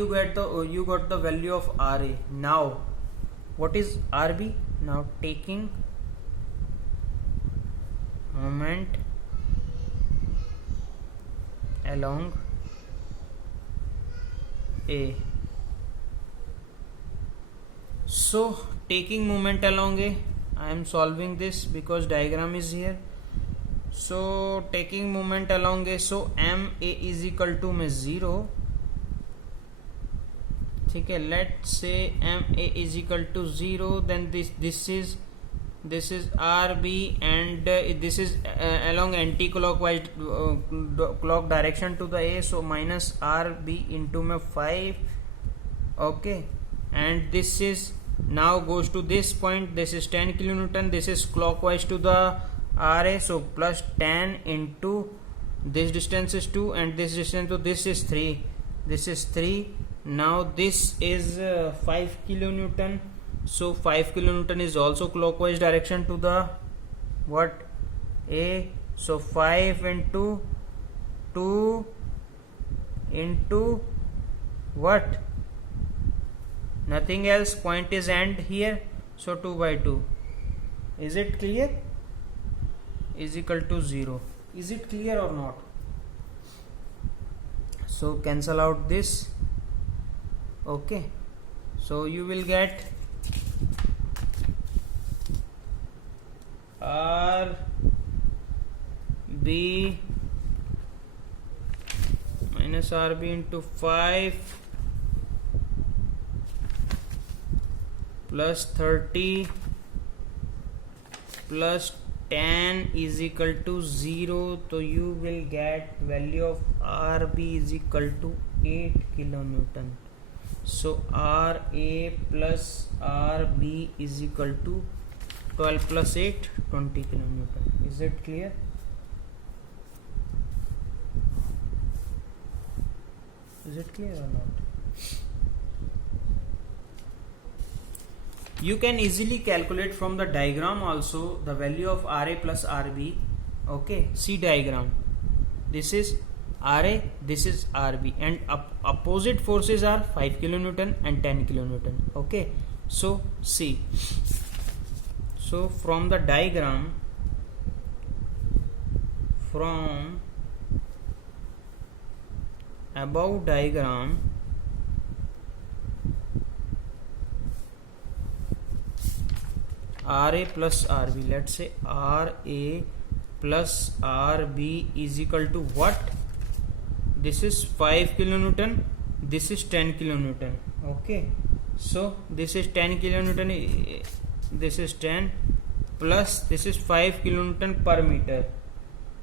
you got the value of Ra. Now what is Rb? Now taking moment along A. So taking moment along A, I am solving this because diagram is here. So taking moment along A, so ma is equal to में 0. ठीक है, let's say ma is equal to 0, then this is Rb, and this is along anti-clockwise clock direction to the A, so minus Rb into में 5. Okay, and this is now goes to this point, this is 10 kilonewton, this is clockwise to the Ra, so plus 10 into this distance is 2 and this distance to this is 3. This is 3. Now this is 5 kilonewton, so 5 kilonewton is also clockwise direction to the what? A. So 5 into 2 into what? Nothing else, point is end here, so 2 by 2. Is it clear? Is equal to 0. Is it clear or not? So cancel out this. Okay, so you will get Rb minus Rb into 5 plus 30 plus 10 is equal to 0. So you will get value of Rb is equal to 8 kilonewton. So Ra plus Rb is equal to 12 plus 8, 20 kilonewton. Is it clear? Is it clear or not? You can easily calculate from the diagram also the value of Ra plus Rb. Okay, see diagram. This is Ra, this is Rb, and opposite forces are 5 kilonewton and 10 kilonewton. Okay, so see. So from the diagram, from above diagram, Ra plus Rb, let's say Ra plus Rb is equal to what? This is 5 kilonewton, this is 10 kilonewton. Okay, so this is 10 kilonewton, this is 10 plus this is 5 kilonewton per meter.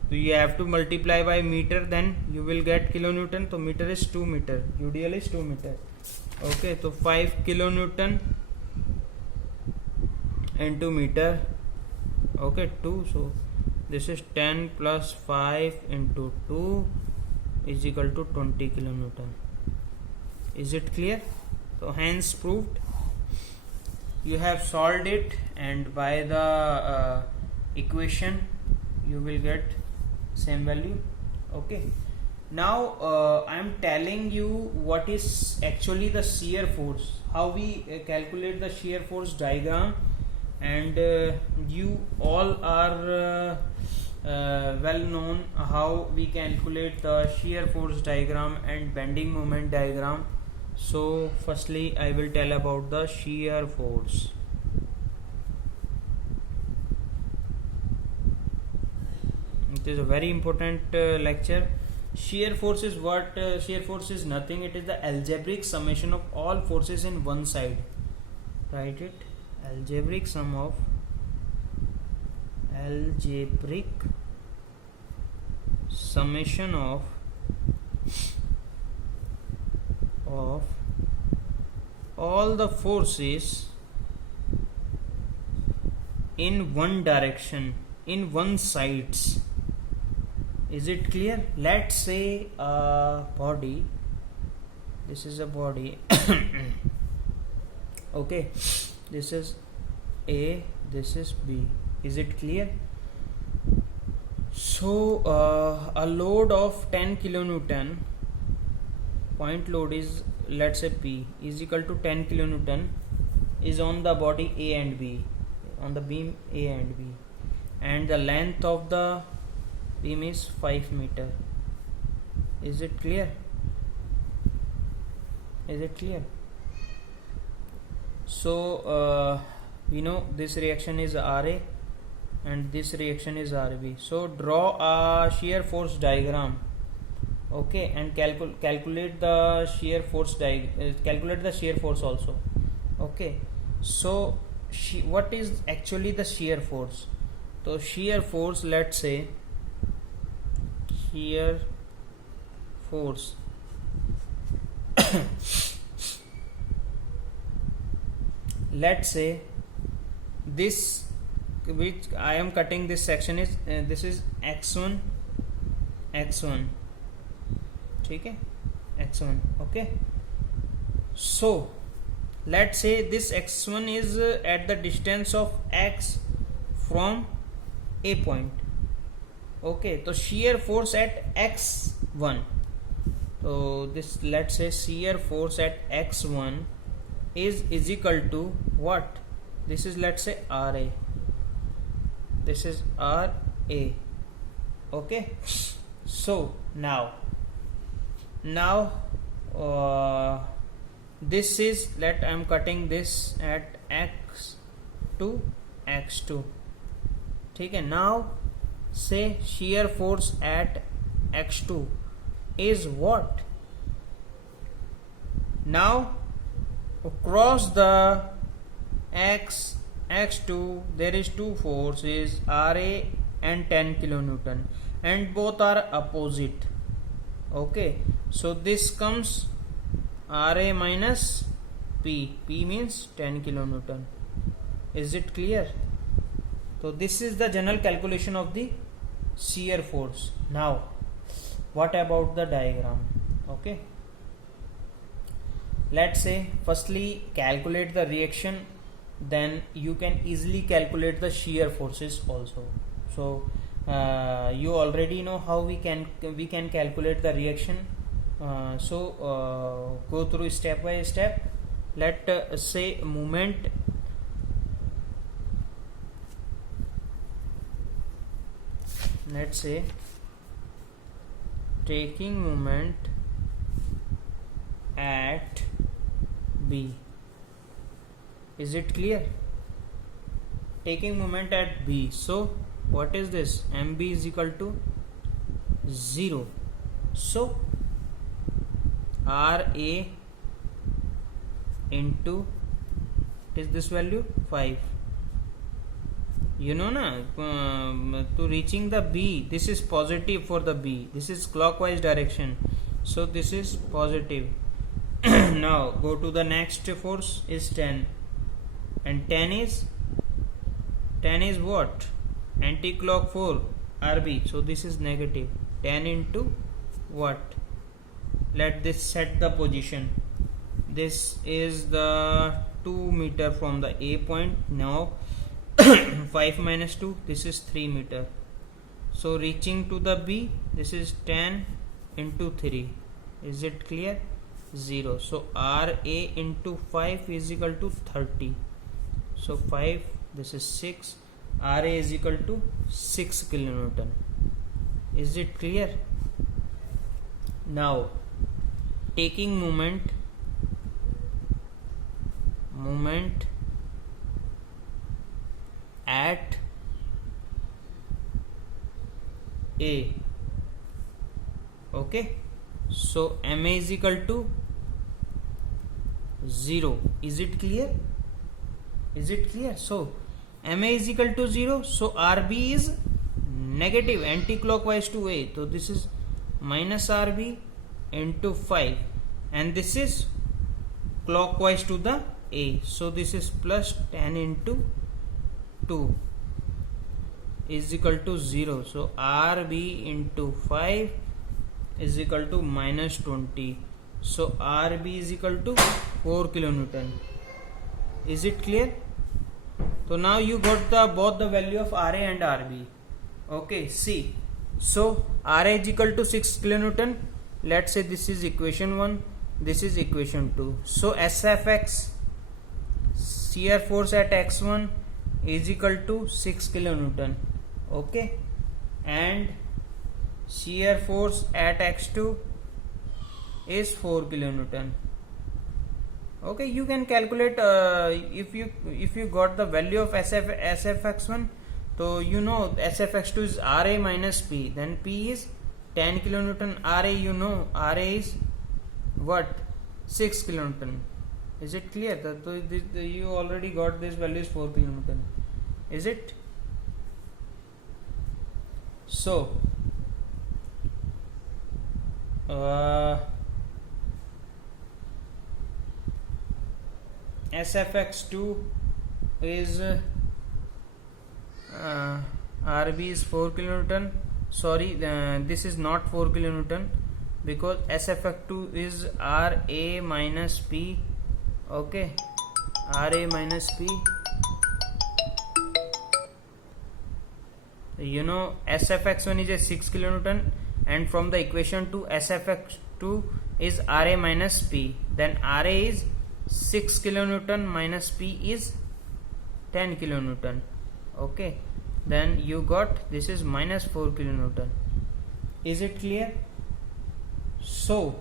So you have to multiply by meter, then you will get kilonewton. So meter is 2 meter, UDL is 2 meter. Okay, so 5 kilonewton into meter. Okay, 2. So this is 10 plus 5 into 2 is equal to 20 kilonewton. Is it clear? So hence proved. You have solved it, and by the equation you will get same value. Okay, now I am telling you what is actually the shear force, how we calculate the shear force diagram, and you all are well known how we calculate the shear force diagram and bending moment diagram. So firstly I will tell about the shear force. It is a very important lecture. Shear force is what? Shear force is nothing, it is the algebraic summation of all forces in one side. Write it, algebraic sum of algebraic summation of all the forces in one direction, in one sides. Is it clear? Let's say a body, this is a body. Okay, this is A, this is B. Is it clear? So a load of 10 kilonewton, point load is let's say P is equal to 10 kilonewton is on the body A and B, on the beam A and B, and the length of the beam is 5 meter. Is it clear? Is it clear? So we know this reaction is RA and this reaction is RB. So draw a shear force diagram, okay, and calculate the shear force calculate the shear force also, okay. So what is actually the shear force? So shear force, let's say shear force let's say this, which I am cutting this section, is this is x1 ठीक है, x1, okay. So let's say this x1 is at the distance of x from A point, okay. So shear force at x1, so this, let's say shear force at x1 is equal to what? This is, let's say, RA, this is RA, okay. So now this is, I am cutting this at x to x2, ठीक है. Now say shear force at x2 is what? Now across the x2 there is two forces, RA and 10 kilonewton, and both are opposite, okay. So this comes RA minus P means 10 kilonewton. Is it clear? So this is the general calculation of the shear force. Now what about the diagram, okay. Let's say firstly calculate the reaction, then you can easily calculate the shear forces also. So you already know how we can calculate the reaction. So go through step by step. Let's say moment, let's say taking moment at B. Is it clear? Taking moment at B. So what is this? MB is equal to 0. So RA into, is this value 5. You know na, to reaching the B, this is positive for the B, this is clockwise direction, so this is positive. Now go to the next force is 10, and 10 is what? Anti-clock for RB, so this is negative. 10 into what? Let this set the position. This is the 2 meter from the A point. Now 5 minus 2, this is 3 meter. So reaching to the B, this is 10 into 3. Is it clear? 0. So RA into 5 is equal to 30. So 5, this is 6. RA is equal to 6 kilonewton. Is it clear? Now taking moment at A, okay. So MA is equal to 0. Is it clear? Is it clear? So MA is equal to 0. So RB is negative, anti-clockwise to A. So this is minus RB into 5, and this is clockwise to the A. So this is plus 10 into 2 is equal to 0. So RB into 5 is equal to minus 20. So RB is equal to 4 kilonewton. Is it clear? So now you got both the value of RA and RB. Okay, see. So RA is equal to 6 kilonewton. Let's say this is equation 1. this is equation 2. So SFX, shear force at x1 is equal to 6 kilonewton. Okay, and shear force at x2 is 4 kilonewton. Okay, you can calculate if you got the value of SFX1, so you know SFX2 is RA minus P, then P is 10 kilonewton, RA you know RA is what, 6 kilonewton. Is it clear? You already got this value is 4 kilonewton. Is it? So SFX2 is RB is 4 kilonewton. Sorry, this is not 4 kilonewton because SFX2 is RA minus P. Okay, RA minus P. You know SFX1 is a 6 kilonewton, and from the equation 2 SFX2 is RA minus P, then RA is 6 kilonewton minus P is 10 kilonewton. Okay, then you got this is minus 4 kilonewton. Is it clear? So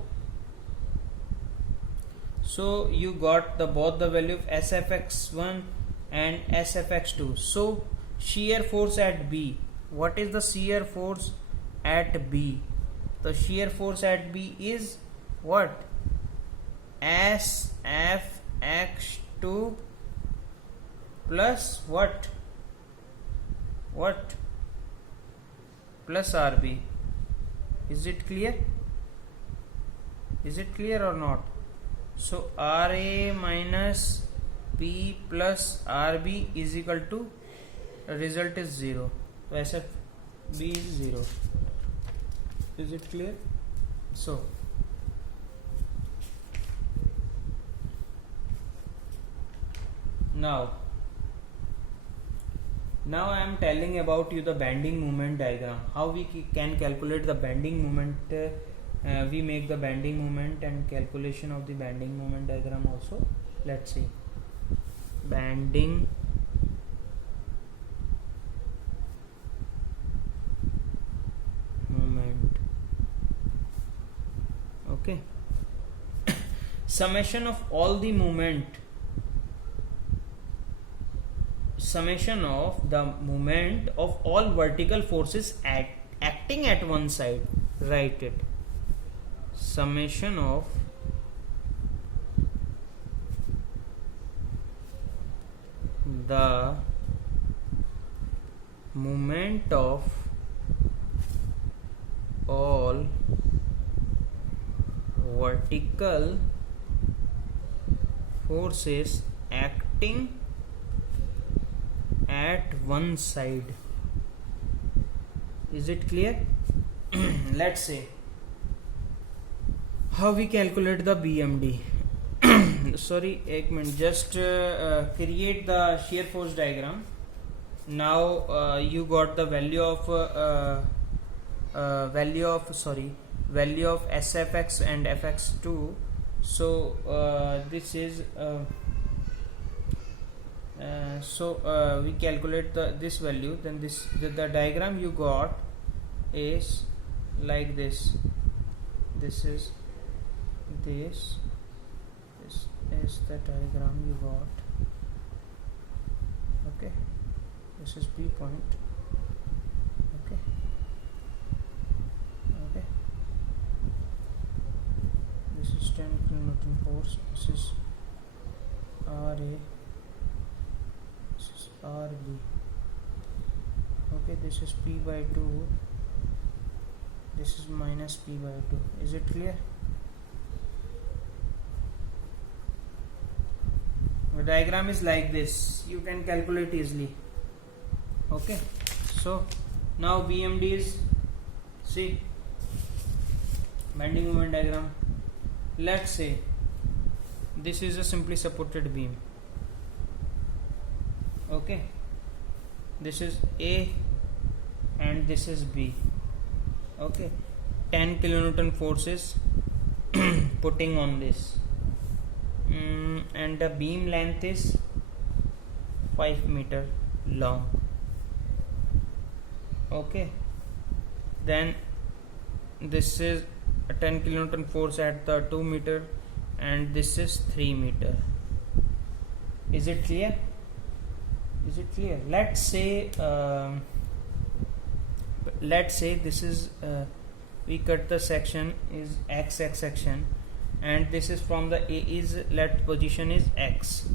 you got both the value of SFX1 and SFX2. So shear force at B, what is the shear force at B? The shear force at B is what? SFX2 plus what plus RB. Is it clear? Is it clear or not? So RA minus P plus RB is equal to, result is 0. So SFB is 0. Is it clear? So now I am telling about you the bending moment diagram. How we can calculate the bending moment. We make the bending moment and calculation of the bending moment diagram also. Let's see. Bending moment. Okay. Summation of all the moment. Summation of the moment of all vertical forces acting at one side. Write it. Summation of the moment of all vertical forces acting at one side. Is it clear? Let's say how we calculate the BMD. Sorry, एक minute, just create the shear force diagram. Now you got the value of value of SFX and FX2. So this is we calculate this value, then the diagram you got is like this. This is the diagram you got. Okay, this is P point. Okay, this is 10 kilonewton force. This is RA, this is RB. Okay, this is P by 2, this is minus P by 2. Is it clear? The diagram is like this. You can calculate easily. Okay, so now BMD is, see, bending moment diagram. Let's say this is a simply supported beam. Okay, this is A and this is B. Okay, 10 kilonewton forces putting on this. And the beam length is 5 meter long. Okay, then this is a 10 kilonewton force at the 2 meter, and this is 3 meter. Is it clear? Is it clear? Let's say this is we cut the section is x section, and this is from the A is let position is x.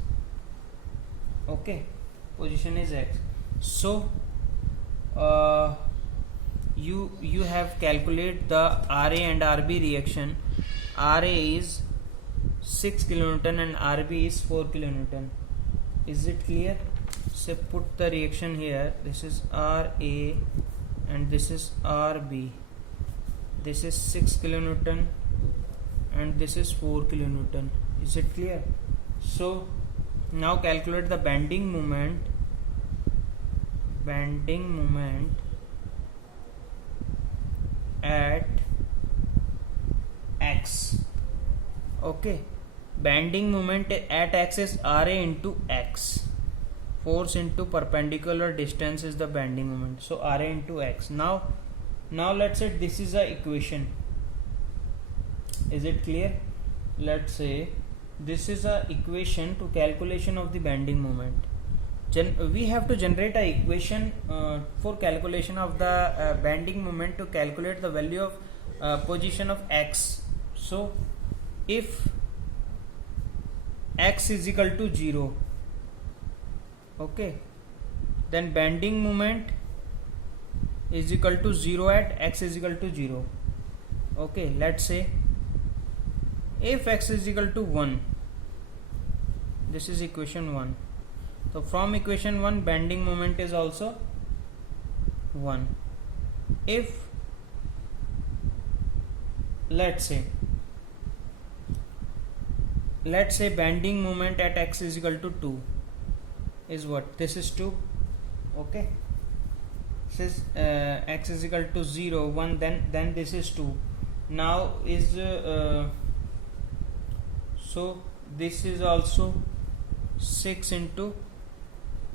Okay, position is x. So you have calculate the RA and RB reaction. RA is 6 kilonewton and RB is 4 kilonewton. Is it clear? So put the reaction here. This is RA and this is RB. This is 6 kilonewton and this is 4 kilonewton. Is it clear? So now calculate the bending moment at x. Okay, bending moment at x is RA into x. Force into perpendicular distance is the bending moment. So RA into x. Now let's say this is a equation. Is it clear? Let's say this is a equation to calculation of the bending moment. We have to generate a equation for calculation of the bending moment to calculate the value of position of x. So if x is equal to 0, okay, then bending moment is equal to 0 at x is equal to 0. Okay, let's say if x is equal to 1, this is equation 1. So from equation 1, bending moment is also 1. If let's say bending moment at x is equal to 2 is what? This is 2. Okay, this is x is equal to 0, 1, then this is 2. Now is so this is also 6 into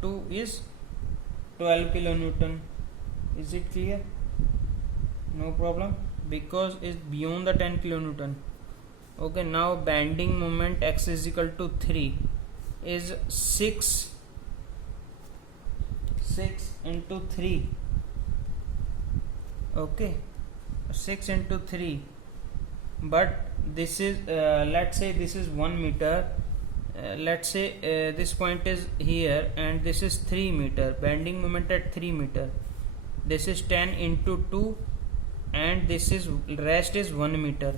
2 is 12 kilonewton. Is it clear? No problem, because it's beyond the 10 kilonewton. Okay, now bending moment x is equal to 3 is 6 into 3. Okay, 6 into 3, but this is let's say this is 1 meter. Let's say this point is here and this is 3 meter. Bending moment at 3 meter. This is 10 into 2 and this is rest is 1 meter.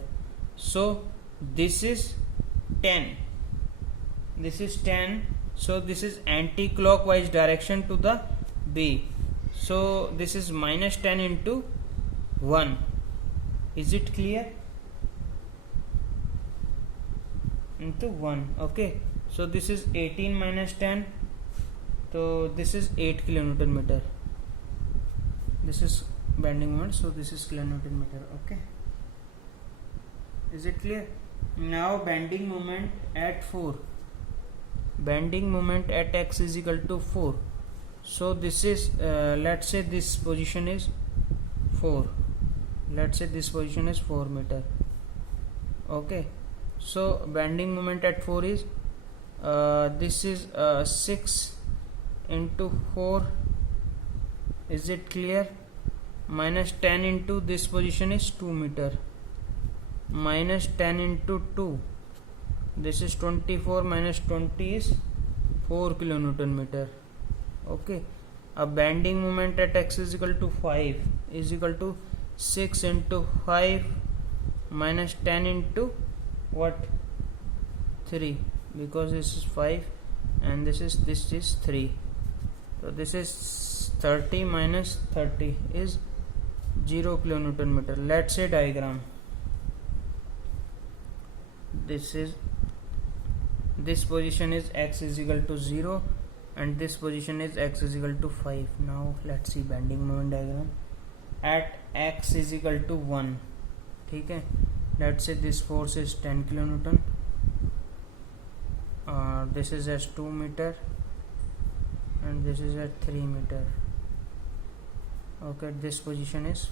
So this is 10. This is 10. So this is anti-clockwise direction to the B. So this is minus 10 into 1. Is it clear? Into 1. Okay, so this is 18 minus 10, so this is 8 kilonewton meter. This is bending moment, so this is kilonewton meter. Okay, is it clear? Now bending moment at 4. Bending moment at x is equal to 4. So this is let's say this position is 4. Let's say this position is 4 meter. Okay, so bending moment at 4 is this is 6 into 4. Is it clear? Minus 10 into this position is 2 meter. Minus 10 into 2. This is 24 minus 20 is 4 kilonewton meter. Okay, a bending moment at x is equal to 5 is equal to 6 into 5 minus 10 into what? 3, because this is 5 and this is 3. So this is 30 minus 30 is 0 kilonewton meter. Let's say diagram. This position is x is equal to 0 and this position is x is equal to 5. Now let's see bending moment diagram. At x is equal to 1, ठीक है, let's say this force is 10 kilonewton. This is at 2 meter and this is at 3 meter. Okay, this position is